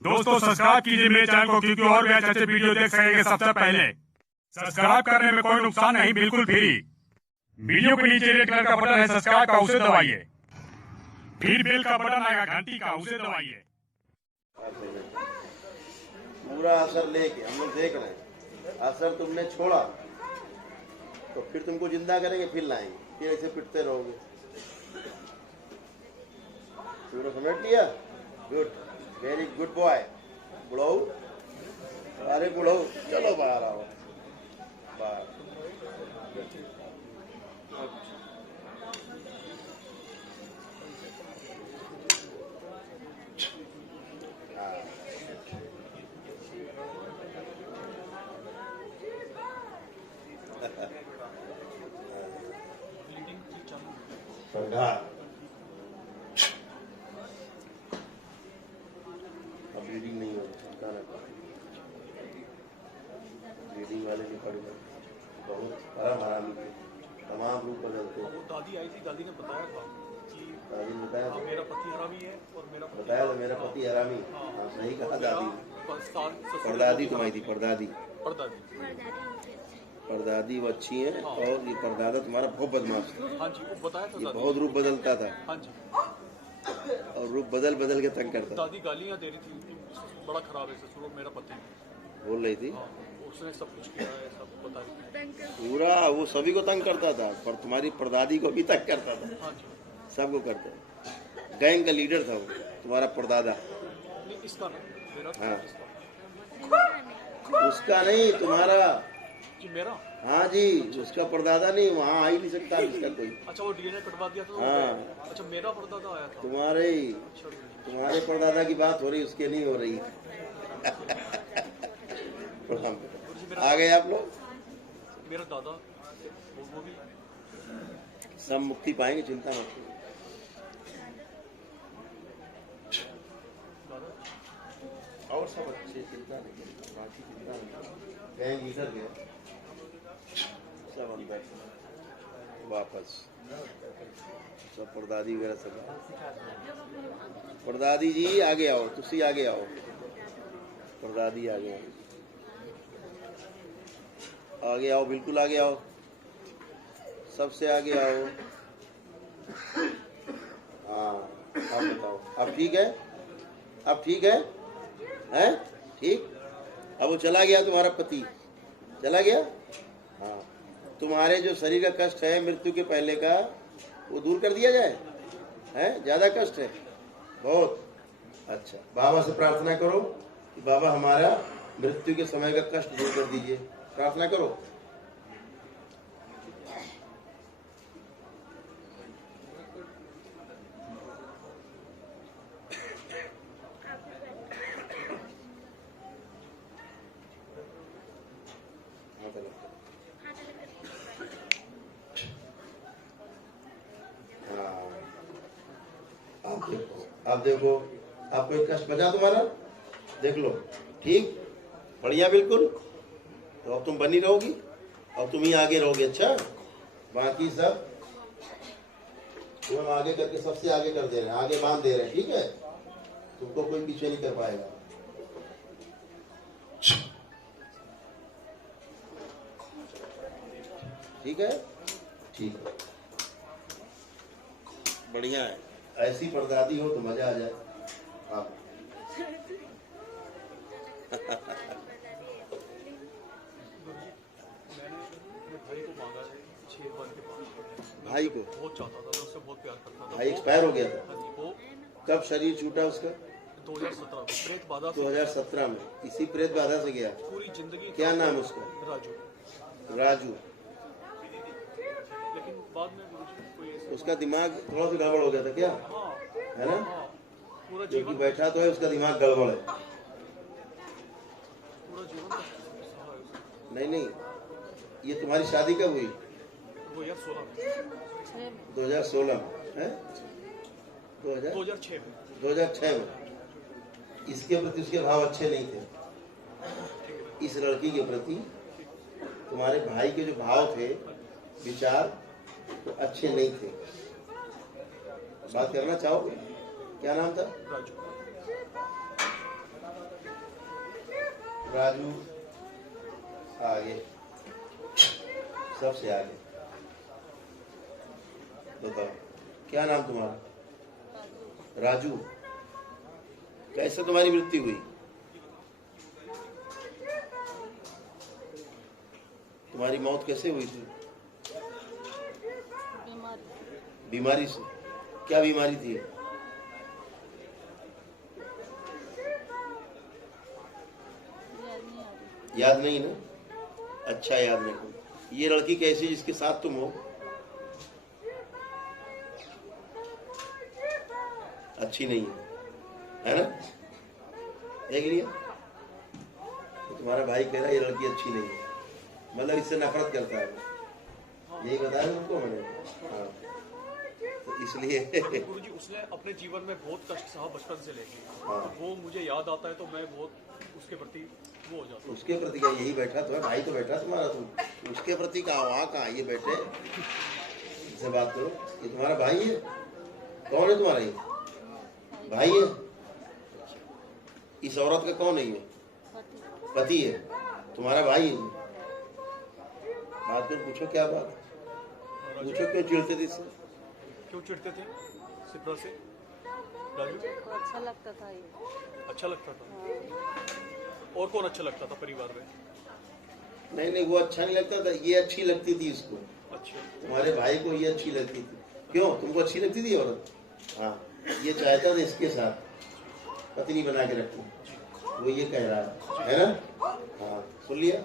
दोस्तों सब्सक्राइब कीजिए मेरे चैनल को, क्योंकि और भी अच्छे वीडियो देख सकेंगे सबसे पहले। सब्सक्राइब करने में कोई नुकसान नहीं, बिल्कुल फ्री। वीडियो के नीचे रेड कलर का बटन है सब्सक्राइब का, उसे दबाइए। फिर बेल का बटन आएगा घंटी का, उसे दबाइए। पूरा असर लेके हम लोग देख रहे हैं। असर तुमने छोड़ा तो फिर तुमको जिंदा करेंगे, फिर लाएंगे, फिर ऐसे पिटते रहोगे। पूरा समझ लिया? Good, very good boy. बुढ़ाऊ, अरे बुढ़ाऊ, चलो बाहर आओ, बाहर। अब रीडिंग नहीं होगी, रीडिंग वाले नहीं पड़ेगा। बहुत हराम हरामी थे, तमाम रूप बदलते। वो दादी आई थी, दादी ने बताया था कि दादी ने बताया था, मेरा पति हरामी है और मेरा पति बताया था मेरा पति हरामी। हाँ, सही कहा दादी ने। परदादी तुम्हारी थी, परदादी परदादी वो अच्छी है। और ये परदादा तुम्हारा बहुत बदमाश था। हाँ जी, वो बताया था। ये बहुत रूप बदलता था। हाँ जी, और रूप बदल बदल के तंग करता। दादी गालियाँ दे रही थी, बड़ा खराब है ससुर, मेरा पति बोल रही थी। हाँ, उसने सब कुछ किया है, सब बता रही थी। पूरा वो सभी को तंग करता था, पर तुम्हारी परदादी को भी तंग करता था। हाँ जी, सबको करता था। गैंग का लीडर था वो तुम्हारा परदादा। नहीं इसका नहीं, मेरा हाँ, इसका। उसका नहीं, तुम्हारा जी मेरा। हाँ जी, उसका परदादा नहीं, वहाँ आ ही नहीं सकता उसका कोई। अच्छा, वो डीएनए कटवा दिया था। हाँ, अच्छा, मेरा परदादा आया था। तुम्हारे तुम्हारे परदादा की बात हो रही, उसके नहीं हो रही। आ गए आप लोग। मेरा दादा वो भी सब मुक्ति पाएंगे, चिंता मत करो। और सब अच्छे, चिंता नहीं करो, बाकी चिंता नहीं। गैंग इधर गया, सब अंदर वापस, सब परदादी वगैरह सब। परदादी जी आगे आओ, तुसी आगे आओ, परदादी आगे आओ, आगे आओ, बिल्कुल आगे आओ, सबसे आगे आओ। हाँ, अब बताओ, अब ठीक है? अब ठीक है? हैं? ठीक? अब वो चला गया, तुम्हारा पति चला गया। हाँ, तुम्हारे जो शरीर का कष्ट है मृत्यु के पहले का, वो दूर कर दिया जाए। हैं? ज्यादा कष्ट है बहुत। अच्छा, बाबा से प्रार्थना करो कि बाबा हमारा मृत्यु के समय का कष्ट दूर कर दीजिए। प्रार्थना करो। अब देखो, आपको एक कष्ट बचा तुम्हारा, देख लो। ठीक, बढ़िया, बिल्कुल। तो अब तुम बनी रहोगी, अब तुम ही आगे रहोगे। अच्छा, बाकी सब हम आगे करके सबसे आगे कर दे रहे हैं, आगे बांध दे रहे हैं। ठीक है, तुमको कोई पीछे नहीं कर पाएगा। ठीक है, ठीक है, बढ़िया है। ऐसी परदादी हो तो मजा आ जाए। हाँ। भाई को बहुत चाहता था, मैं उससे बहुत प्यार करता था। भाई एक्सपायर हो गया था। हाँ जी, वो कब शरीर छूटा उसका? 2017 में प्रेत बाधा से। 2017 में इसी प्रेत बाधा से गया। पूरी जिंदगी। क्या नाम उसका? राजू। राजू। लेकिन बाद में कोई ऐसा। उसका दिमाग थोड़ा सा गड़बड़ हो गया था क्या? हाँ, है ना? हाँ, पूरा जो कि जीवन। बैठा तो है, उसका दिमाग गड़बड़ है। पूरा जीवन का सहा है उसका। नहीं नहीं, ये तुम्हारी शादी कब हुई? 2016 में। 2016 में है? 2006 में। 2006 में। इसके प्रति उसके भाव अच्छे नहीं थे। इस लड़की के प्रति तुम्हारे भाई के जो भाव थे, विचार, तो अच्छे नहीं थे। बात करना चाहोगे? क्या नाम था? राजू। राजू आगे, सबसे आगे। बताओ क्या नाम तुम्हारा? राजू। कैसे तुम्हारी मृत्यु हुई? तुम्हारी मौत कैसे हुई थी? बीमारी से। क्या बीमारी थी? याद नहीं ना? अच्छा याद नहीं। ये लड़की कैसी जिसके साथ तुम हो? अच्छी नहीं है ना? देख लिया? तो तुम्हारा भाई कह रहा है ये लड़की अच्छी नहीं है, मतलब इससे नफरत करता है। यही बताया तुमको मैंने। हाँ, तो इसलिए गुरुजी उसने अपने जीवन में बहुत कष्ट सहा बचपन से लेके, हाँ। तो वो मुझे याद आता है तो मैं बहुत उसके प्रति वो हो जाता हूँ। उसके प्रति क्या? यही बैठा तो है, भाई तो बैठा तुम्हारा। तुम उसके प्रति कहाँ? वहाँ कहाँ? ये बैठे इससे बात करो। ये तुम्हारा भाई है? कौन है तुम्हारा? ये भाई है? इस औरत का कौन है? ये पति है? तुम्हारा भाई है? बात कर, पूछो क्या बात? पूछो क्यों चिढ़ते थे इससे? क्यों चिढ़ते थे सिप्रा से? राजू को अच्छा लगता था ये। अच्छा लगता था। और कौन अच्छा लगता था परिवार में? नहीं, वो अच्छा नहीं लगता था, ये अच्छी लगती थी इसको। अच्छा, तुम्हारे भाई को ये अच्छी लगती थी। क्यों? तुमको अच्छी लगती थी औरत? हाँ, ये चाहता था इसके साथ पत्नी बना के रखूं, वो ये कह रहा है ना? हाँ, सुन लिया?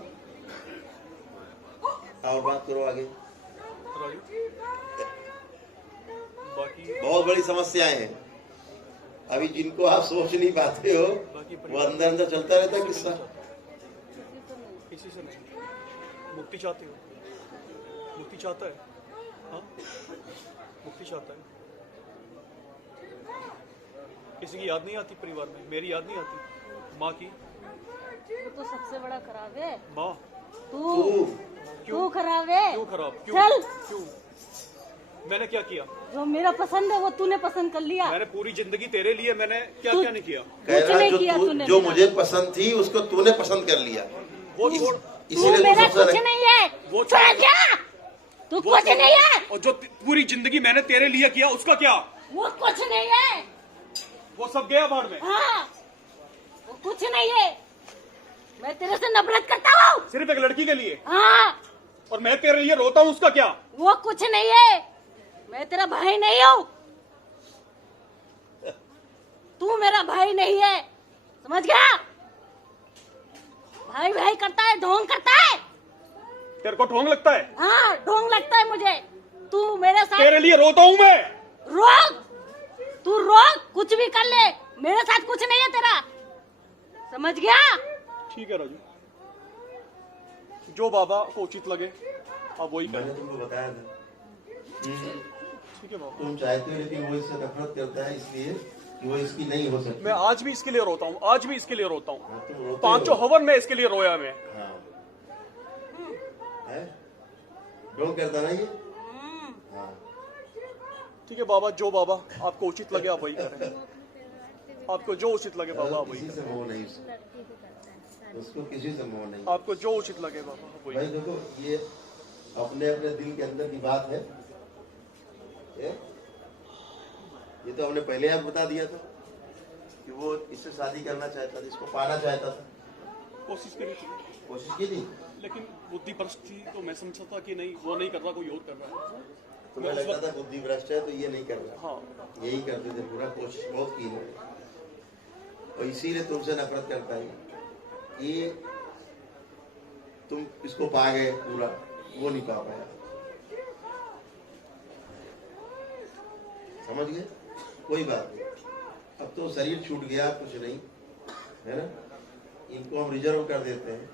और बात करो आगे। राजू बाकी बहुत बड़ी समस्याएं हैं अभी जिनको आप सोच नहीं पाते हो, वो अंदर अंदर चलता रहता है किस्सा। किसी से नहीं। मुक्ति चाहते हो? मुक्ति चाहता है? हाँ, मुक्ति चाहता है। किसी की याद नहीं आती परिवार में? मेरी याद नहीं आती माँ की? वो तो सबसे बड़ा खराब है। माँ तू क्यों खराब है। क्यों खराब? क्यों? चल। क्यों? मैंने क्या किया? जो मेरा पसंद है वो तूने पसंद कर लिया। मैंने पूरी जिंदगी तेरे लिए मैंने क्या क्या नहीं किया? कह रहा नहीं किया तूने जो मेरा। मुझे पसंद थी उसको तूने पसंद कर लिया। वो छोड़। तू इसीलिए मेरा तुम सबसे कुछ नहीं है। वो छोड़ छोड़। जा। तू वो कुछ छोड़। नहीं है। और जो पूरी जिंदगी मैंने तेरे लिए किया उसका क्या? वो कुछ नहीं है। वो सब गया भाड़ में। हाँ, वो कुछ नहीं है। मैं तेरे से नफरत करता हूँ। सिर्फ एक लड़की के लिए? हाँ, और मैं तेरे लिए रोता हूँ, उसका क्या? वो कुछ नहीं है। मैं तेरा भाई नहीं हूँ। तू मेरा भाई नहीं है, समझ गया? भाई भाई करता है, ढोंग करता है। तेरे को ढोंग लगता है? हाँ, ढोंग लगता है मुझे। तू मेरे साथ तेरे लिए रोता हूँ मैं। रोक, तू रोक, कुछ भी कर ले, मेरे साथ कुछ नहीं है तेरा, समझ गया? ठीक है राजू, जो बाबा को उचित लगे आप वही मैंने करें। तुमको बताया था। ठीक है बाबा। तुम चाहते हो लेकिन वो इससे नफरत करता है, इसलिए कि वो इसकी नहीं हो सकती। मैं आज भी इसके लिए रोता हूँ, आज भी इसके लिए रोता हूँ। हाँ, तुम रोते हो। पांचों हवन में इसके लिए रोया मैं। हाँ, है? ढोंग करता ना ये? हाँ, ठीक है बाबा, जो बाबा आपको उचित लगे आप वही करें। आपको जो उचित लगे बाबा आप वही किसी से करें। मोह नहीं उसको, किसी से मोह नहीं। आपको जो उचित लगे बाबा आप वही भाई करें। देखो, ये अपने अपने दिल के अंदर की बात है। ये तो हमने पहले आप बता दिया था कि वो इससे शादी करना चाहता था, इसको पाना चाहता था। कोशिश करी थी, कोशिश की थी। लेकिन बुद्धि भ्रष्ट थी तो मैं समझा था कि नहीं वो नहीं कर रहा, कोई और कर रहा है। तुम्हें लगता था बुद्धि भ्रष्ट है तो ये नहीं कर रहा। हाँ, यही करते थे, पूरा कोशिश बहुत की है और इसीलिए तुमसे नफरत करता है। ये तुम इसको पा गए पूरा, वो नहीं पा पाया। समझ गए? कोई बात नहीं, अब तो शरीर छूट गया, कुछ नहीं है ना। इनको हम रिजर्व कर देते हैं।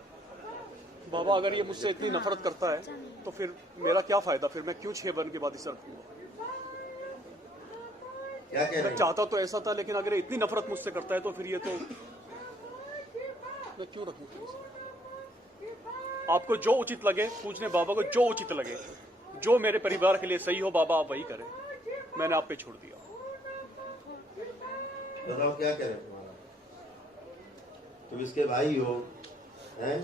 बाबा अगर ये मुझसे इतनी नफरत करता है तो फिर मेरा क्या फायदा? फिर मैं क्यों 6 बरन के बाद इसे रखूंगा? क्या कह रहे मैं हैं? चाहता तो ऐसा था, लेकिन अगर इतनी नफरत मुझसे करता है तो फिर ये तो मैं क्यों रखूं फिर इसे? आपको जो उचित लगे, पूछने बाबा को जो उचित लगे, जो मेरे परिवार के लिए सही हो बाबा आप वही करें। मैंने आप पे छोड़ दिया। बताओ क्या करें तुम्हारा? तुम इसके भाई हो, हैं?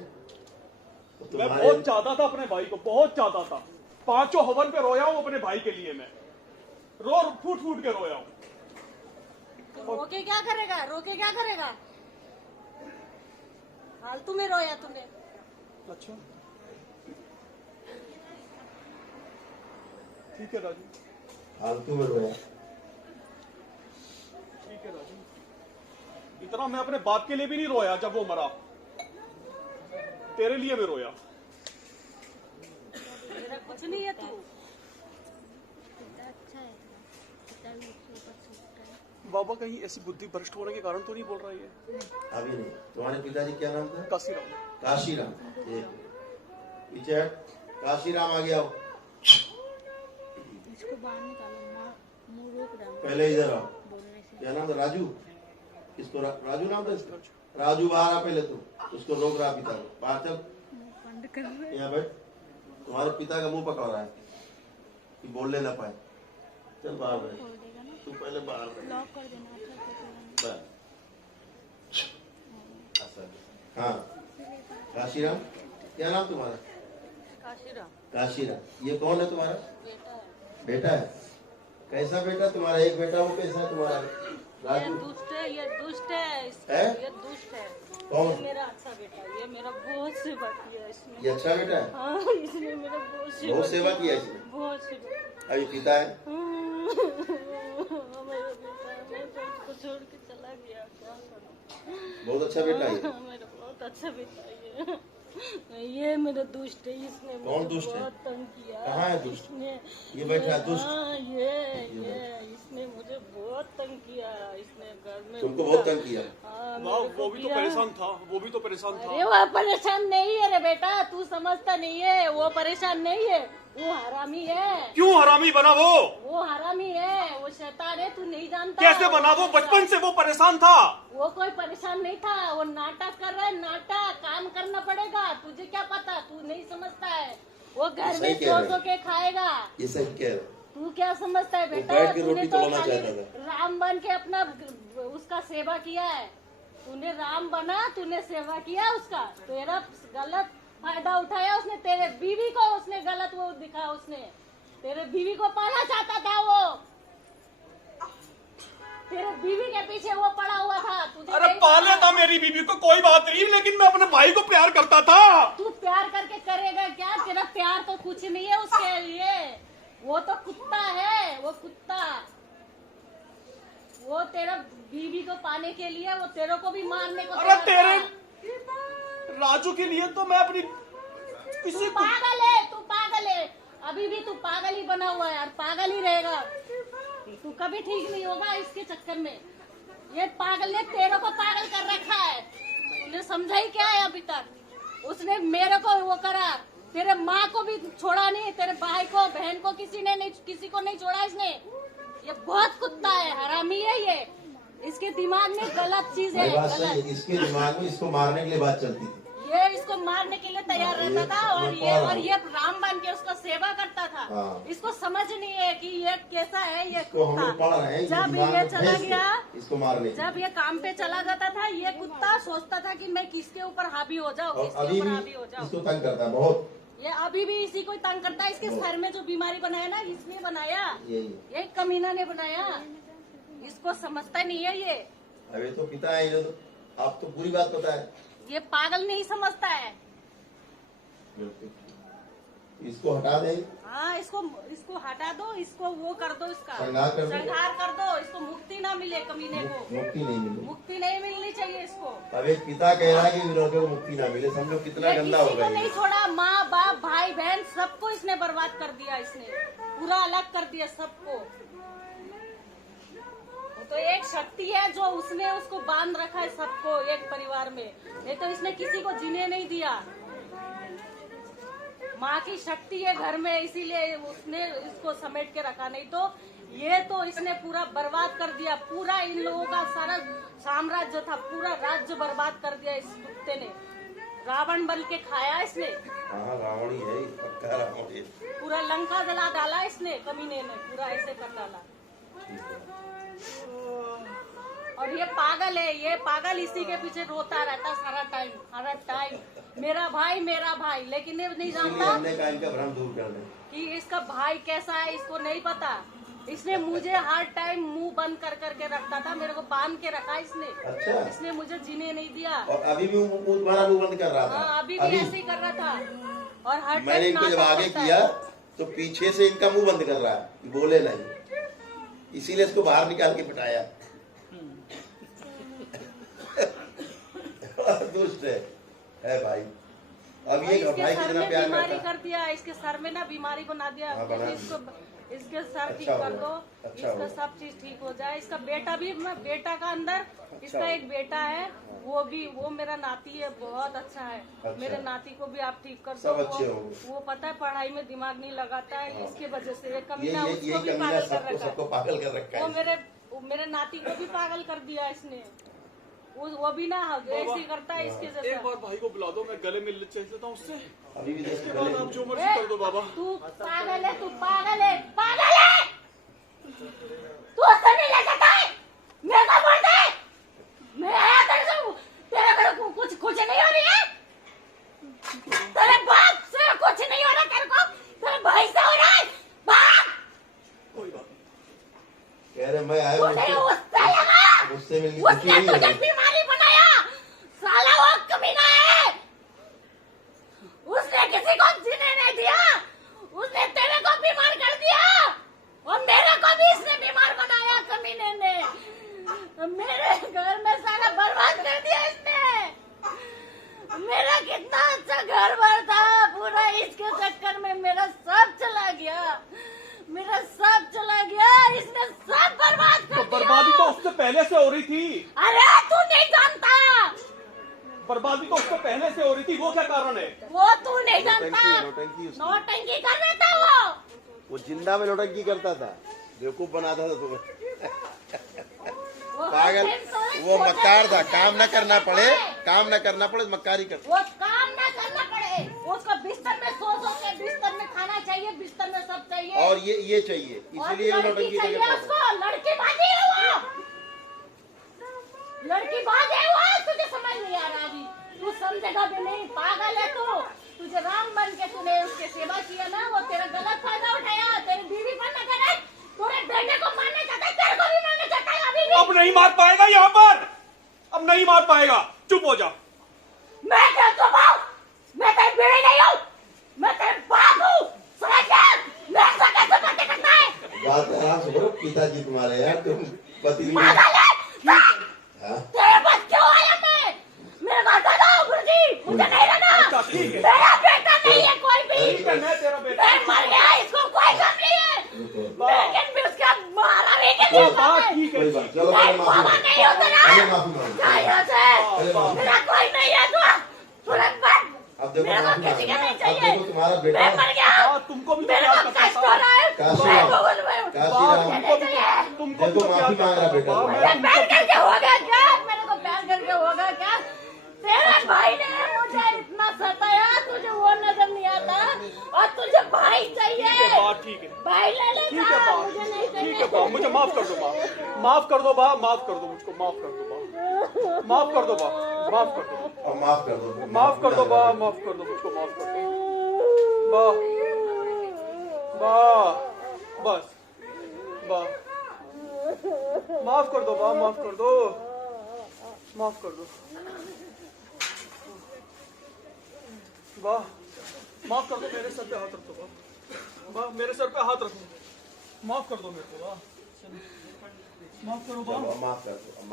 तो मैं तुम्हारे बहुत चाहता था अपने भाई को, बहुत चाहता था। 5 हवन पे रोया हूँ अपने भाई के लिए। मैं फूट फूट के रोया हूँ। रोके क्या करेगा, रोके क्या करेगा? फालतू में रोया तूने। अच्छा ठीक है राजू, फालतू में रोया। ठीक है राजू। इतना मैं अपने बाप के लिए भी नहीं रोया जब वो मरा, तेरे लिए भी रोया। मेरा कुछ नहीं है तू। बाबा कहीं ऐसी बुद्धि भ्रष्ट होने के कारण तो नहीं बोल रहा है? अभी नहीं। तुम्हारे पिताजी क्या नाम था? काशीराम। काशीराम। ये पीछे हट। काशीराम आ गया हो। इसको बाहर निकालो, मुंह रोक रहा हूँ पहले इधर आओ। बोलने से। क्या नाम था? राजू। किसको राजू नाम था इसका? राजू बाहर आ पहले। तू उसको रोक रहा पिता को। बाहर चल। बंद कर रहे। यहाँ बैठ। तुम्हारे पिता का मुंह पकड़ रहा है कि बोलने ना पाए। चल बाहर बैठ। खोल देगा ना, तू पहले बाहर बैठ। लॉक कर देना। अच्छा बैठ। हाँ काशीराम। क्या नाम तुम्हारा? काशीराम काशीराम। ये कौन है तुम्हारा? बेटा है। बेटा है। कैसा बेटा तुम्हारा? एक बेटा वो कैसा है तुम्हारा? ये राजू। दुष्ट है, ये दुष्ट है, है? ये दुष्ट है। कौन? ये मेरा अच्छा बेटा है, ये मेरा बहुत सेवा किया इसने। ये अच्छा बेटा है। हाँ, इसने मेरा बहुत बहुत सेवा किया इसने। बहुत सेवा। अभी पिता है। मेरा बेटा, मैं तो उसको छोड़ के चला गया, क्या करूं? बहुत अच्छा बेटा है। मेरा बहुत अच्छा बेटा है ये मेरा दुष्ट है, इसने कौन मुझे दुष्ट है? बहुत तंग किया। कहाँ है दुष्ट? इसने ये बैठा है दुष्ट। हाँ, ये इसने मुझे बहुत तंग किया। इसने घर में तुमको बहुत तंग किया। हाँ, वाह, मेरे को वो भी तो किया। परेशान था, वो भी तो परेशान था। अरे वो परेशान नहीं है रे बेटा, तू समझता नहीं है। वो परेशान नहीं है, वो हरामी है। क्यों हरामी बना वो हरामी है, वो शैतान है, तू नहीं जानता। कैसे बना? वो बचपन से वो परेशान था। वो कोई परेशान नहीं था, वो नाटक कर रहा है। नाटक काम करना पड़ेगा, तुझे क्या पता, तू नहीं समझता है। वो घर सही में कह रहे सो के खाएगा। ये सही कह रहे। तू क्या समझता है बेटा? बैठ के तूने रोटी तो तोड़ना खाली चाहता राम बन के अपना उसका सेवा किया है। तूने राम बना, तूने सेवा किया उसका। तेरा गलत फायदा उठाया उसने, तेरे बीवी को उसने गलत वो दिखा। उसने तेरे बीवी को पाना चाहता था। वो तेरे बीवी के पीछे वो पड़ा हुआ था। तुझे अरे नहीं पाले पता। था मेरी बीवी को, कोई बात नहीं, लेकिन मैं अपने भाई को प्यार करता था। तू प्यार करके करेगा क्या? तेरा प्यार तो कुछ नहीं है उसके लिए। वो तो कुत्ता है, वो कुत्ता। वो तेरा बीवी को पाने के लिए वो तेरे को भी मारने को अरे तैयार तेरे था। राजू के लिए तो मैं अपनी तू किसी को पागल है, तू पागल है। अभी भी तू पागल ही बना हुआ है और पागल ही रहेगा। तू कभी ठीक नहीं होगा इसके चक्कर में। ये पागल ने तेरे को पागल कर रखा है। तूने समझा ही क्या है अभी तक? उसने मेरे को वो करा, तेरे माँ को भी छोड़ा नहीं, तेरे भाई को, बहन को, किसी को नहीं छोड़ा इसने। ये बहुत कुत्ता है, हरामी है ये। इसके दिमाग में गलत चीज है, भाई बात सही है। गलत। इसके दिमाग में इसको मारने के लिए बात चलती थी। ये इसको मारने के लिए तैयार हाँ, रहता था और मैं ये राम बन के उसका सेवा करता था। हाँ। इसको समझ नहीं है कि ये कैसा है ये इसको हम लोग पढ़ कुत्ता। रहे हैं। जब दिमाग ये में चला भैंस है, गया, इसको मारने के लिए। जब ये काम पे चला जाता था, ये कुत्ता सोचता था कि मैं किसके ऊपर हावी हो जाऊं, और किसके अभी ऊपर भी हावी हो जाऊं। इसको तंग करता है बहुत। ये अभी भी इसी को तंग करता है। इसके बहुत। सर में जो बीमारी बनाया ना, इसने बनाया, यही ये कमीना ने बनाया। इसको समझता नहीं है ये। अभी तो पिता है, इन्हें तो आप तो पूरी बात पता है। ये पागल नहीं समझता है। इसको हटा दे। हाँ, इसको हटा दो, इसको वो कर दो, इसका संहार कर दो। संहार कर दो। इसको मुक्ति ना मिले कमीने को, मुक्ति नहीं मिली। मुक्ति नहीं मिलनी चाहिए इसको। अब एक पिता कह रहा है कि विनोद को मुक्ति ना मिले। समझो कितना ये गंदा किसी होगा को नहीं ये। छोड़ा। माँ बाप भाई बहन सबको इसने बर्बाद कर दिया। इसने पूरा अलग कर दिया सबको। वो तो एक शक्ति है जो उसने उसको बांध रखा है सबको एक परिवार में। नहीं तो इसने किसी को जीने नहीं दिया। माँ की शक्ति है घर में, इसीलिए उसने इसको समेट के रखा। नहीं तो ये तो इसने पूरा बर्बाद कर दिया। पूरा इन लोगों का सारा साम्राज्य था, पूरा राज्य बर्बाद कर दिया इस कुत्ते ने। रावण बन के खाया इसने। हाँ रावण ही है, पक्का रावण है। पूरा लंका जला डाला इसने, कमीने ने पूरा ऐसे कर डाला। और ये पागल है, ये पागल इसी के पीछे रोता रहता सारा टाइम, हर टाइम। मेरा भाई, लेकिन ये नहीं इसीलिए जानता हमने कहा इनका भ्रम दूर कर दें। कि इसका भाई कैसा है, इसको नहीं पता। इसने मुझे हर टाइम मुंह बंद कर करके रखता था, मेरे को बांध के रखा इसने। अच्छा। इसने मुझे जीने नहीं दिया। और अभी भी तुम्हारा मुंह बंद कर रहा था? हाँ, अभी भी ऐसे ही कर रहा था। और हर टाइम मैंने इनको जब नाटक आगे करता है। किया तो पीछे से इनका मुंह बंद कर रहा है, बोले नहीं, इसीलिए इसको बाहर निकाल के पिटाया। दुष्ट है भाई। अब ये इसके भाई सर कितना में प्यार बीमारी करता है। कर दिया, इसके सर में ना बीमारी बना दिया। हाँ, बना इसको इसके सर ठीक अच्छा कर हुआ, दो, अच्छा इसका हुआ। सब चीज ठीक हो जाए। इसका बेटा भी, बेटा का अंदर इसका हुआ। एक बेटा है, वो मेरा नाती है, बहुत अच्छा है। अच्छा। मेरे नाती को भी आप ठीक कर दो। सब अच्छे होंगे। वो पता है पढ़ाई में दिमाग नहीं लगाता है, हाँ। इसके वजह से। ये ये कमीना ये उसको ये भी कमीना पागल कर सबको रखा सबको है। पागल कर रखा वो है। मेरे नाती को भी पागल कर दिया इसने। वो भी ना ऐसे ही करता है इसके एक जैसा। बार भाई को बुला दो, मैं गले मिलने चल लेता हूँ उससे। अभी भी उसके बाद आप जो मर्जी ए, कर दो बाबा। तू पागल है, पागल है। तू ऐसा नहीं ले सकता है। मेरे को बोल दे, मैं आया तेरे से, तेरे को कुछ नहीं हो रही है। तेरे बाप से कुछ नहीं हो रहा, तेरे भाई से हो रहा है। भाग। कोई बात नहीं। कह रहे मैं आया तुझे उससे लगा, उससे मिलके खुशी उसने नहीं हो तुझे रही। बीमारी बनाया। साला वो कमीना है। उसने किसी को जीने नहीं दिया। उसने तेरे को बीमार कर दिया और मेरे को भी इसने बीमार बनाया कमीने ने। मेरे घर में सारा बर्बाद कर दिया इसने। मेरा कितना अच्छा घर बार था, पूरा इसके चक्कर में मेरा सब चला गया। इसने सब बर्बाद कर तो दिया। बर्बादी तो उससे पहले से हो रही थी। अरे तू नहीं जानता, बर्बादी तो उससे पहले से हो रही थी। वो क्या कारण है? वो तू नहीं जानता। नौटंकी उसकी। नौटंकी कर रहा था वो जिंदा में नौटंकी करता था, बेवकूफ बनाता था तुम्हें। वो पागल, हर दिन सोए, वो सोते मक्कार था। सोते काम न करना पड़े, सोते। काम न करना पड़े, मक्कारी कर। वो काम ना करना पड़े, उसको बिस्तर में सो के, बिस्तर में खाना चाहिए, बिस्तर में सब चाहिए। और ये चाहिए, और इसलिए वो लड़की नौटंकी चाहिए करके उसको। लड़की बाजी है वो, लड़की बाजी है वो। तुझे समझ नहीं आ रहा अभी, तू समझेगा भी नहीं। पागल है तू। तुझे राम बन के तूने उसकी सेवा किया ना, वो तेरा गलत फायदा उठाया। तेरी बीवी पर न करे, तूने बेटे को मारना चाहता है, तेरे को भी मारना चाहता है अभी भी। अब नहीं मार पाएगा यहाँ पर, अब नहीं मार पाएगा। चुप हो जा। मैं क्या चुप हूँ? मैं तेरी बीवी नहीं हूँ, मैं तेरे बाप हूँ। समझ गया? मैं ऐसा कैसे बातें करता है? बात आराम से करो, पिताजी तुम्हारे यार, तुम पति भी पागल है? हाँ? तेरे पास क्यों आया मैं? मेरे को हटा दो गुरुजी, मुझे नहीं रहना। अच्छा, ठीक है। मेरा बेटा नहीं है कोई भी। ठीक है, मैं तेरा बेटा। मैं मर गया, इसको कोई गम नहीं है। लेकिन भी उसका मारा भी के लिए बात ठीक है। कोई बात, चलो मैं मैं बाबा माफी नहीं होता ना। अरे माफी मांगो। क्या यहाँ से? मेरा कोई नहीं है तो तुरंत बंद। अब देखो मेरे को माफी किसी का मांगो। नहीं अब चाहिए। देखो तुम्हारा बेटा मैं मर गया। हाँ, तुमको भी तो मेरे प्यार को करता कष्ट हो था। रहा है। काशी मैं राम। गूगल में काशी राम। तुमको भी तो, तुमको भी देखो तो प्यार माफी मांग रहा करता बेटा। था। मुझे प्यार करके होगा क्या? मेरे को प्यार करके होगा क्या? तेरे भाई ने मुझे इतना सताया, तुझे वो नजर नहीं आता। और तुझे भाई चाहिए। ठीक है, बात ठीक है। भाई ले ले, ठीक है बा, मुझे नहीं चाहिए। ठीक है बा, मुझे माफ कर दो बा, माफ कर दो बा, माफ कर दो मुझको, माफ कर दो बा, माफ कर दो बा, माफ कर दो, अब माफ कर दो, माफ कर दो बा, माफ कर दो मुझको, माफ कर दो बा, बा, बस बा, माफ कर दो बा, माफ कर दो, माफ कर दो बा, माफ कर दो। मेरे सर पे हाथ रखो बा, मेरे सर पे हाथ रखो, माफ कर दो मेरे को बा, माफ करो बा, चलो, माफ कर दो, अब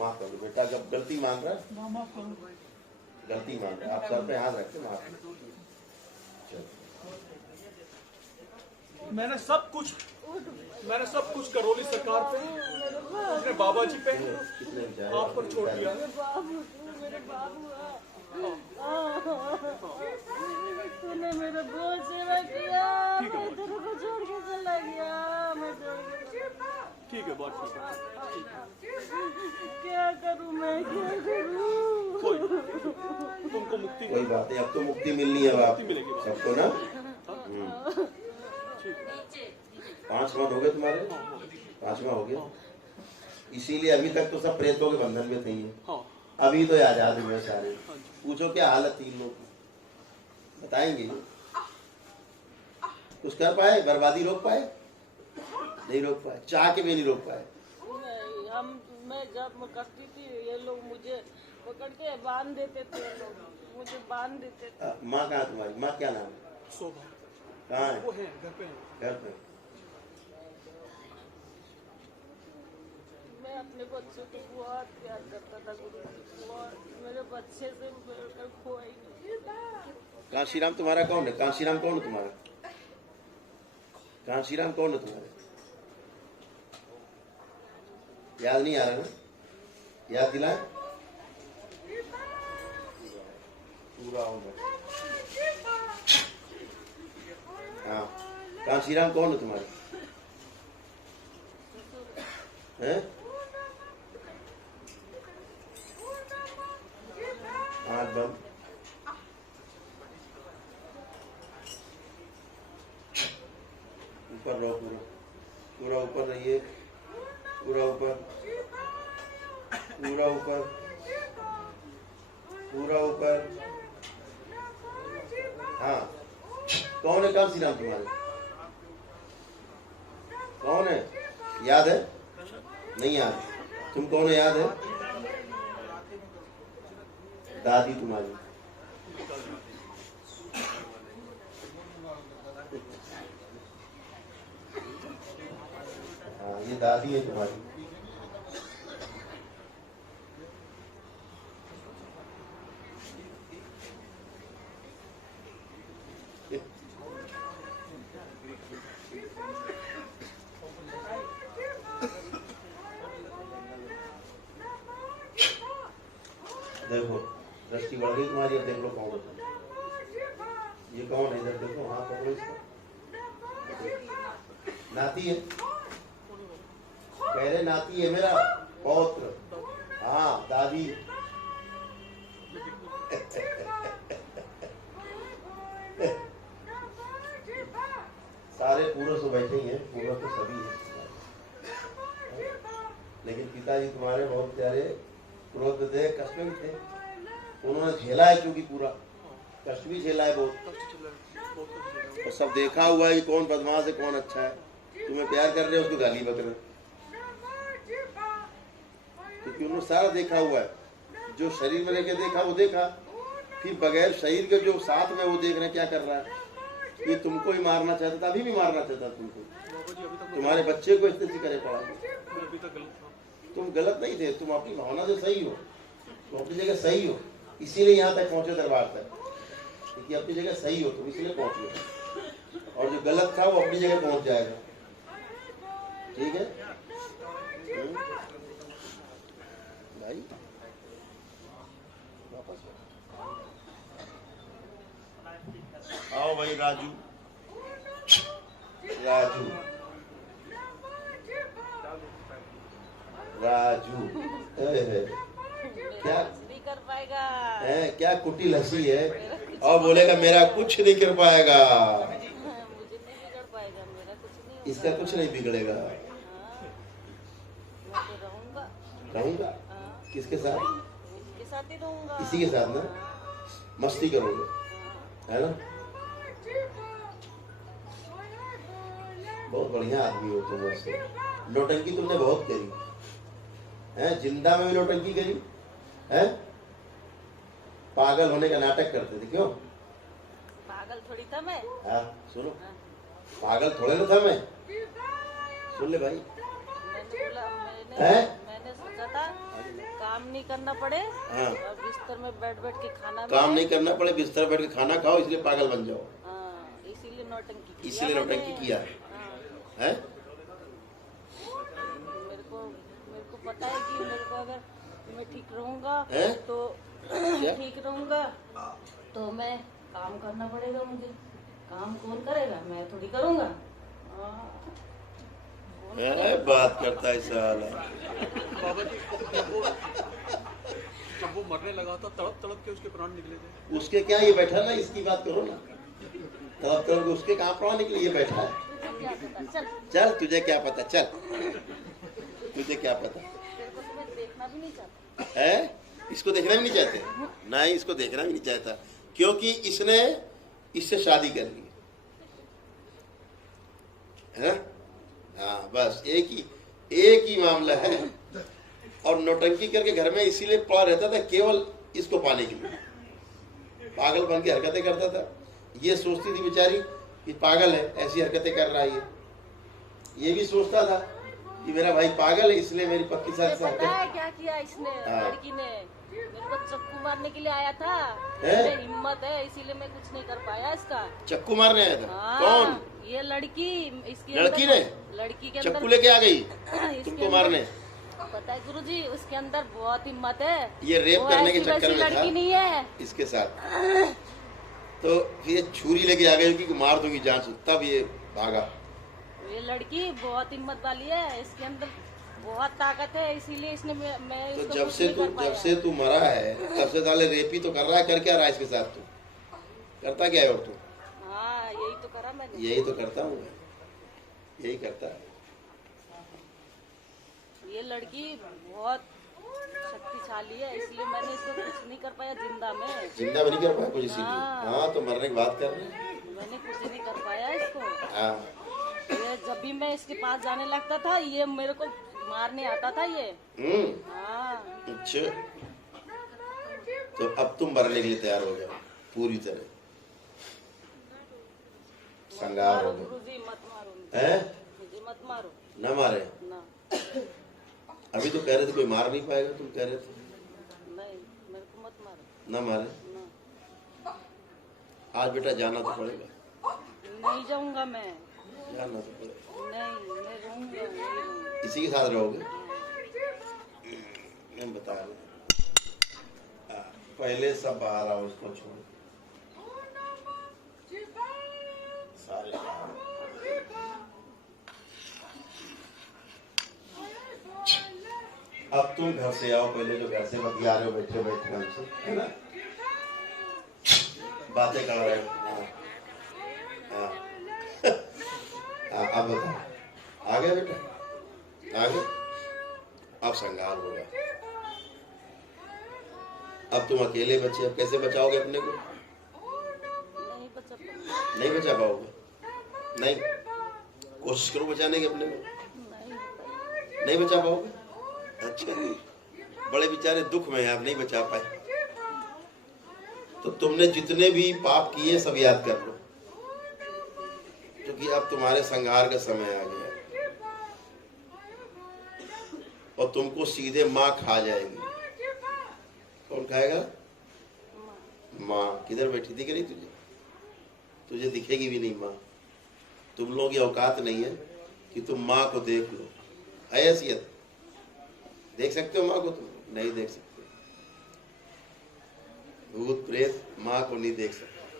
माफ कर दो बेटा। जब गलती मांग रहा है, माफ करो। गलती मांग रहा है, आप सर पे हाथ रख के माफ चलो। मैंने सब कुछ करौली सरकार पे, अपने बाबा जी पे, कितने बेचारे आप पर छोड़ दिया। मेरे बाबू तूने मेरा बहुत सेवा किया। मैं तेरे को छोड़ के चला गया। मैं ठीक है, बात ठीक है। क्या करूं मैं, क्या करूं? कोई तुमको मुक्ति कोई बात नहीं, अब तो मुक्ति मिलनी है बाप मिलेगी बाप। सबको ना। ठीक है। 5 मत हो गए तुम्हारे, 5वां हो गया। इसीलिए अभी तक तो सब प्रेतों के बंधन में थे ये। हाँ, अभी तो आजाद हुए सारे। पूछो क्या हालत थी इन लोगों की, बताएंगे। कुछ कर पाए, बर्बादी रोक पाए? नहीं रोक पाए, चाह के भी नहीं रोक पाए। नहीं, मैं जब करती थी ये लोग मुझे पकड़ के बांध देते थे, ये लोग मुझे बांध देते थे। माँ कहाँ तुम्हारी? माँ क्या नाम है? शोभा कहाँ है? वो है घर पे है। घर पे। मैं अपने बच्चे को बहुत प्यार करता था गुरुजी, बहुत। मेरे बच्चे से मिलकर खोआ ही नहीं। कांशीराम तुम्हारा कौन है? कांशीराम कौन है तुम्हारा? कांशीराम कौन है तुम्हारे? याद नहीं आ रहा ना? याद दिलाए। पूरा होगा। हाँ, कांशीराम कौन है तुम्हारे? हैं? आँख बंद। ऊपर रहो, पूरा पूरा ऊपर रहिए, पूरा ऊपर, पूरा ऊपर, पूरा ऊपर। हाँ, कौन है कांशीराम तुम्हारे? कौन है? याद है? नहीं याद। तुम कौन है, याद है? दादी तुम्हारी। हाँ, ये दादी है तुम्हारी। देखो दृष्टि बढ़ गई तुम्हारी। अब देख लो कौन है ये। कौन है? इधर देखो। हाँ, पकड़ो इसको। नाती है, कह रहे नाती है मेरा पौत्र। हाँ, दादी। सारे पूरे से बैठे ही हैं, पूरा तो सभी है। लेकिन पिताजी तुम्हारे बहुत प्यारे, क्रोध थे, कष्ट भी थे, उन्होंने झेला है, क्योंकि पूरा कष्ट भी झेला है बहुत। और सब देखा हुआ है कि कौन बदमाश है, कौन अच्छा है। तुम्हें प्यार कर रहे हो, उसको गाली बक रहे, क्योंकि उन्होंने सारा देखा हुआ है। जो शरीर में लेके देखा वो देखा, फिर बगैर शरीर के जो साथ में वो देख रहे क्या कर रहा है। ये तुमको ही मारना चाहता था, अभी भी मारना चाहता तुमको। तुम्हारे बच्चे को इतने करे पड़ा। तुम गलत नहीं थे, तुम अपनी भावना से सही हो, तुम अपनी जगह सही हो, इसीलिए यहाँ तक पहुंचे दरबार तक, क्योंकि अपनी जगह सही हो तुम, इसलिए पहुंचे। और जो गलत था वो अपनी जगह पहुंच जाएगा। ठीक है भाई, वापस आओ भाई। राजू, राजू, राजू, क्या नहीं कर पाएगा है? क्या कुटिल हंसी है। और बोलेगा मेरा कुछ नहीं कर पाएगा। मुझे नहीं बिगड़ पाएगा, मेरा कुछ नहीं होगा। इसका कुछ नहीं बिगड़ेगा। मैं तो रहूंगा। रहूंगा किसके साथ? इसके साथ ही रहूंगा। इसी के साथ ना मस्ती करोगे, है ना? बहुत बढ़िया आदमी हो तुम। वैसे नौटंकी तुमने बहुत करी है, जिंदा में भी नौटंकी करी है। पागल होने का नाटक करते थे, क्यों? पागल थोड़ी था मैं। हाँ सुनो, पागल थोड़े ना था मैं। सुन ले भाई। मैंने बोला, हैं? मैंने सोचा था काम नहीं करना पड़े हाँ। और बिस्तर में बैठ बैठ के खाना काम मिले। नहीं करना पड़े, बिस्तर बैठ के खाना खाओ, इसलिए पागल बन जाओ। हाँ, इसीलिए नौटंकी किया इसीलिए मैंने। नौटंकी किया हाँ, है। मेरे को पता है कि मेरे को अगर मैं ठीक रहूंगा हैं? तो क्या? ठीक रहूंगा तो मैं काम करना पड़ेगा मुझे। काम कौन करेगा? मैं थोड़ी करूंगा। हाँ, बात करता है साला। बाबा जी जब वो मरने लगा था, तड़प तड़प के उसके प्राण निकले थे। उसके क्या, ये बैठा ना, इसकी बात करो ना। तड़प तड़प के उसके कहाँ प्राण निकले, ये बैठा है। तुझे क्या पता? चल, चल तुझे क्या पता, चल तुझे क्या पता तेरे को तो मैं देखना भी नहीं चाहता। है। इसको देखना भी नहीं चाहते? नहीं, इसको देखना भी नहीं चाहता, क्योंकि इसने इससे शादी कर ली है ना। हाँ, बस एक ही मामला है। और नौटंकी करके घर में इसीलिए पड़ा रहता था, केवल इसको पाने के लिए। पागलपन की हरकतें करता था। ये सोचती थी बेचारी कि पागल है, ऐसी हरकतें कर रहा है ये भी सोचता था कि मेरा भाई पागल है, इसलिए मेरी पत्नी साथ पता है क्या किया इसने? हाँ। लड़की ने मेरे को चक्कू मारने के लिए आया था। है? इसमें हिम्मत है, इसीलिए मैं कुछ नहीं कर पाया इसका। चक्कू मारने आया था? हाँ, कौन? ये लड़की। इसकी लड़की अंदर- ने? लड़की के चक्कू अंदर लेके आ गई इसके तुमको अंदर- मारने? पता है गुरुजी, उसके अंदर बहुत हिम्मत है। ये रेप वो करने के ऐसी चक्कर वैसी में लड़की था नहीं है। इसके साथ। तो ये छुरी लेके आ गई कि मार दूंगी जान से, तब ये भागा। ये लड़की बहुत हिम्मत वाली है, इसके अंदर बहुत ताकत है, इसीलिए इसने मैं तो इसको जब कुछ से नहीं तू कर पाया। जब से तू मरा है तब से साले रेप ही तो कर रहा है। कर क्या रहा है इसके साथ? तू करता क्या है? और तू? हाँ, यही तो करा मैंने। यही तो करता हूँ, यही करता है। ये लड़की बहुत शक्तिशाली है, इसलिए मैंने इसको कुछ नहीं कर पाया जिंदा में। जिंदा भी नहीं कर पाया कुछ इसीलिए? हाँ। हाँ, तो मरने की बात कर रहे हैं। मैंने कुछ नहीं कर पाया इसको। हाँ, ये जब भी मैं इसके पास जाने लगता था, ये मेरे को मारने आता था ये। हाँ, अच्छा। तो अब तुम मरने के लिए तैयार हो जाओ पूरी तरह। संगार मारो हो गए गुरुजी, मत मारो हैं? मुझे, मत मारो न मारे? ना। अभी तो कह रहे थे कोई मार नहीं पाएगा, तुम कह रहे थे नहीं, मेरे को मत मारो न मारे। ना। आज बेटा जाना तो पड़ेगा, नहीं जाऊंगा मैं। जाना तो पड़ेगा। नहीं, मैं रहूंगा, नहीं रहूंगा। इसी के साथ रहोगे? मैं बता रहा हूँ। पहले सब बाहर आओ, उसको छोड़ सारे बाहर। अब तुम घर से आओ, पहले जो घर से बतिया रहे हो बैठे बैठे हमसे, है ना, बातें कर रहे हो। हाँ, हाँ, अब बताओ, आ गया बेटा? आ गया? अब संगार होगा। अब तुम अकेले बचे, अब कैसे बचाओगे अपने को? नहीं बचा पाऊंगा। नहीं बचा पाओगे? नहीं, कोशिश करो बचाने की अपने को। नहीं बचा- नहीं बचा पाओगे? अच्छा, बड़े बेचारे दुख में हैं, आप नहीं बचा पाए। तो तुमने जितने भी पाप किए सब याद कर लो, क्योंकि अब तुम्हारे संहार का समय आ गया और तुमको सीधे माँ खा जाएगी। कौन खाएगा? माँ। किधर बैठी दिख रही तुझे? तुझे दिखेगी भी नहीं माँ। तुम लोगों की औकात नहीं है कि तुम माँ को देख लो। है हैसियत? देख सकते हो माँ को? तुम नहीं देख सकते। भूत प्रेत माँ को नहीं देख सकते।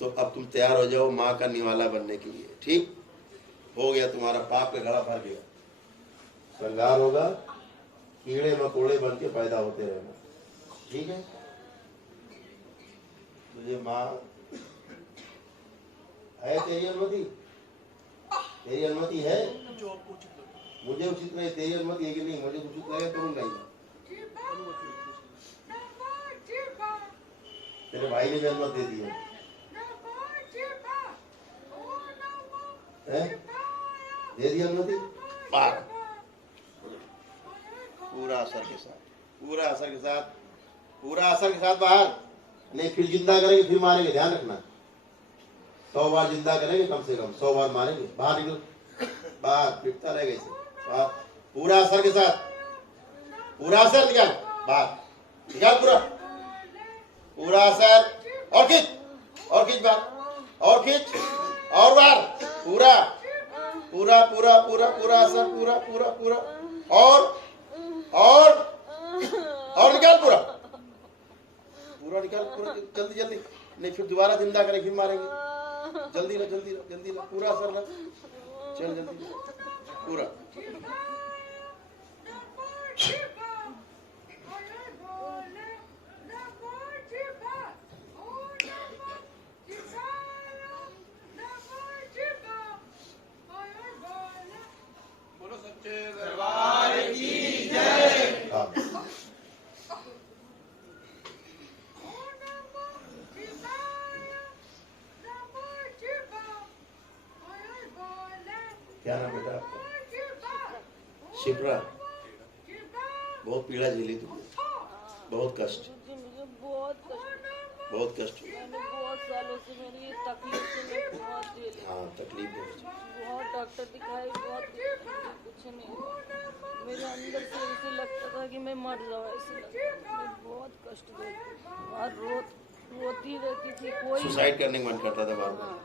तो अब तुम तैयार हो जाओ माँ का निवाला बनने के लिए। ठीक हो गया, तुम्हारा पाप का घड़ा भर गया। श्रृंगार होगा, कीड़े मकोड़े बन के पैदा होते रहना। ठीक है? तुझे माँ है, तेरी अनुमति? तेरी अनुमति है? जो आपको उचित लगे। मुझे उचित नहीं, तेरी अनुमति है कि नहीं? मुझे उचित लगे करूंगा ही। तेरे भाई ने भी अनुमति दे दी है। दे दी अनुमति? बाहर पूरा असर के साथ, पूरा असर के साथ, पूरा असर के साथ बाहर। नहीं फिर जिंदा करेंगे, फिर मारेंगे, ध्यान रखना। 100 बार जिंदा करेंगे, कम से कम 100 बार मारेंगे। बाहर निकल, बाहर पिटता रहेगा इसे। बाहर पूरा असर के साथ, पूरा असर निकाल, बाहर निकाल पूरा, पूरा असर। और खींच, और खींच बाहर, और खींच, और बाहर। पूरा पूरा पूरा पूरा पूरा असर, पूरा पूरा पूरा। और निकाल पूरा, पूरा निकाल, पूरा जल्दी जल्दी। नहीं फिर दोबारा जिंदा करें, फिर मारेंगे। जल्दी ला, जल्दी ला, जल्दी ला, पूरा असर ला। चल जल्दी पूरा। क्या नाम बेटा आपका? शिप्रा। बहुत पीड़ा झेली तुमने, बहुत कष्ट, जी मुझे बहुत कष्ट हुआ। मैंने बहुत सालों से मेरी ये तकलीफ से मैं बहुत झेली। हाँ तकलीफ बहुत। बहुत डॉक्टर दिखाए, बहुत कुछ नहीं हुआ। मेरे अंदर से ऐसे लगता था कि मैं मर जाऊँ, ऐसे लगता था। मैं बहुत कष्ट देती और रोती रहती थी। कोई सुसाइड करने का मन करता था बार बार। हाँ,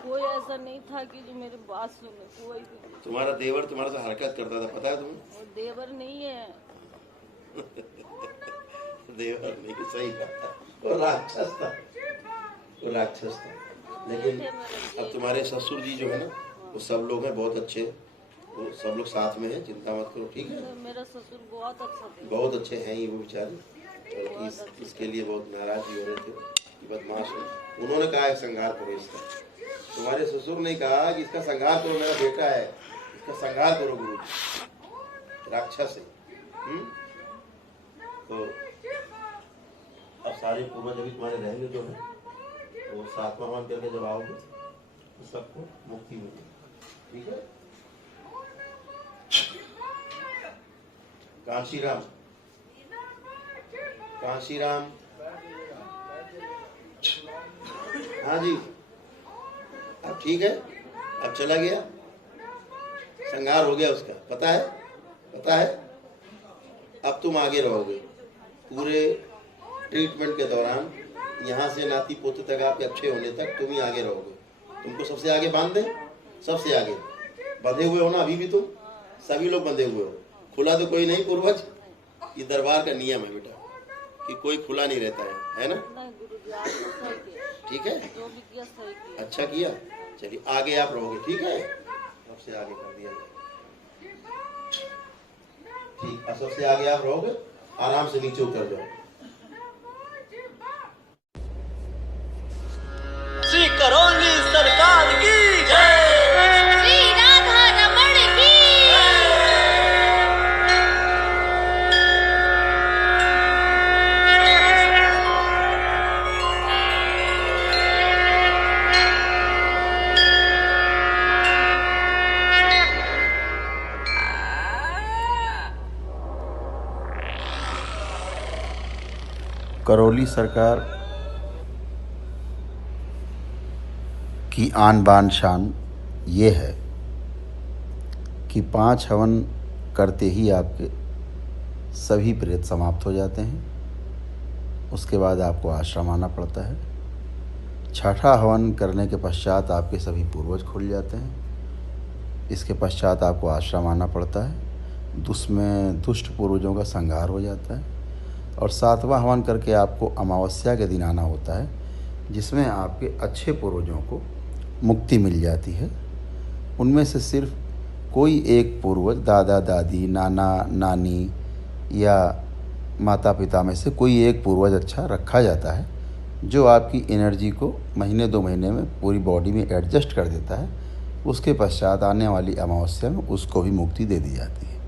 कोई ऐसा नहीं था कि जो मेरी बात सुने, कोई भी नहीं। तुम्हारा देवर तुम्हारे से हरकत करता था, पता है तुम्हें? वो देवर नहीं है, देवर नहीं, सही बात है, वो राक्षस था, वो राक्षस था। लेकिन अब तुम्हारे ससुर जी जो है ना, वो सब लोग हैं बहुत अच्छे, वो सब लोग साथ में हैं, चिंता मत करो, ठीक है? मेरा ससुर बहुत अच्छा था। बहुत अच्छे हैं ही वो बेचारे, बल्कि इसके लिए बहुत नाराज भी हो रहे थे कि बदमाश है। उन्होंने कहा है संहार करो इसका, तुम्हारे ससुर ने कहा कि इसका संहार करो, मेरा बेटा है, इसका संहार करो गुरु, राक्षस है। तो अब सारे पूर्वज अभी तुम्हारे रहेंगे जो है, तो सातवां हवन करके जब आओगे तो सबको मुक्ति मिलेगी, ठीक है? कांशीराम, कांशीराम, हाँ जी, अब ठीक है, अब चला गया, संहार हो गया उसका, पता है, पता है? अब तुम आगे रहोगे पूरे ट्रीटमेंट के दौरान, यहाँ से नाती पोते तक आपके अच्छे होने तक तुम ही आगे रहोगे। तुमको सबसे आगे बांध दे, सबसे आगे बंधे हुए हो ना अभी भी तुम, सभी लोग बंधे हुए हो, खुला तो कोई नहीं पूर्वज, ये दरबार का नियम है बेटा कि कोई खुला नहीं रहता है ना? नहीं गुरुजी, आपने सही किया, ठीक है, जो भी किया सही किया। अच्छा किया। चलिए आगे आप रहोगे, ठीक है? सबसे आगे कर दिया जाए, ठीक है, सबसे आगे आप रहोगे, आराम से नीचे उतर जाओ। श्री करौली सरकार की जय। श्री राधा रमण की करौली सरकार की आन बान शान ये है कि 5 हवन करते ही आपके सभी प्रेत समाप्त हो जाते हैं। उसके बाद आपको आश्रम आना पड़ता है। 6ठा हवन करने के पश्चात आपके सभी पूर्वज खुल जाते हैं। इसके पश्चात आपको आश्रम आना पड़ता है, उसमें दुष्ट पूर्वजों का संहार हो जाता है। और 7वां हवन करके आपको अमावस्या के दिन आना होता है, जिसमें आपके अच्छे पूर्वजों को मुक्ति मिल जाती है। उनमें से सिर्फ कोई एक पूर्वज, दादा दादी, नाना नानी या माता पिता में से कोई एक पूर्वज अच्छा रखा जाता है, जो आपकी एनर्जी को महीने 2 महीने में पूरी बॉडी में एडजस्ट कर देता है। उसके पश्चात आने वाली अमावस्या में उसको भी मुक्ति दे दी जाती है।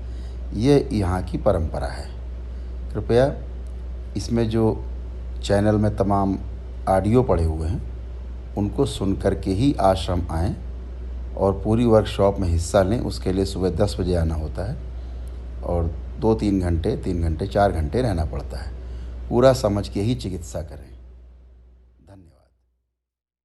ये यहाँ की परंपरा है। कृपया इसमें जो चैनल में तमाम ऑडियो पड़े हुए हैं उनको सुन कर के ही आश्रम आएँ और पूरी वर्कशॉप में हिस्सा लें। उसके लिए सुबह 10 बजे आना होता है और 2-3 घंटे, 3 घंटे, 4 घंटे रहना पड़ता है। पूरा समझ के ही चिकित्सा करें। धन्यवाद।